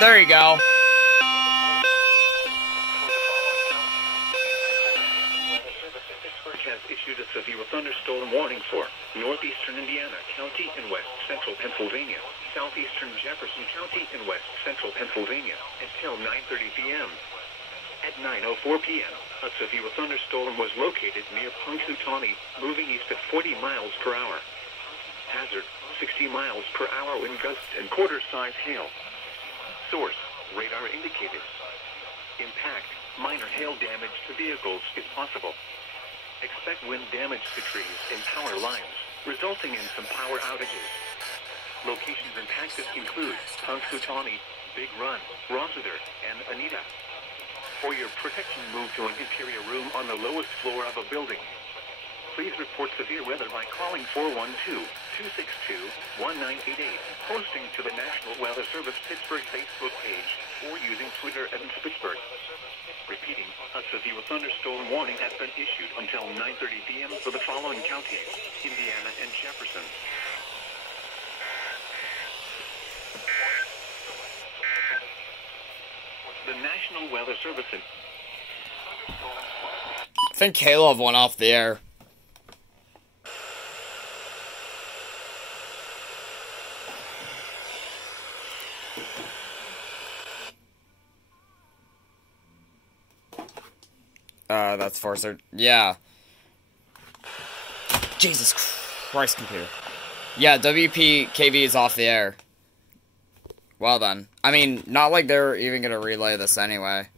There you go. Has issued a severe thunderstorm warning for northeastern Indiana County and west central Pennsylvania, southeastern Jefferson County and west central Pennsylvania until 9:30 p.m. At 9:04 p.m., a severe thunderstorm was located near Punxsutawney, moving east at 40 miles per hour. Hazard, 60 miles per hour wind gusts and quarter-size hail. Source, radar indicated. Impact, minor hail damage to vehicles is possible. Expect wind damage to trees and power lines, resulting in some power outages. Locations impacted include Punxsutawney, Big Run, Rossiter, and Anita. For your protection, move to an interior room on the lowest floor of a building. Please report severe weather by calling 412-262-1988, posting to the National Weather Service Pittsburgh Facebook page, or using Twitter at Pittsburgh. Repeating, a severe thunderstorm warning has been issued until 9:30 p.m. for the following counties, Indiana and Jefferson. The National Weather Service. I think Caleb went off the air. That's Forcer. Yeah. Jesus Christ, computer. Yeah, WPKV is off the air. Well then. I mean, not like they're even gonna relay this anyway.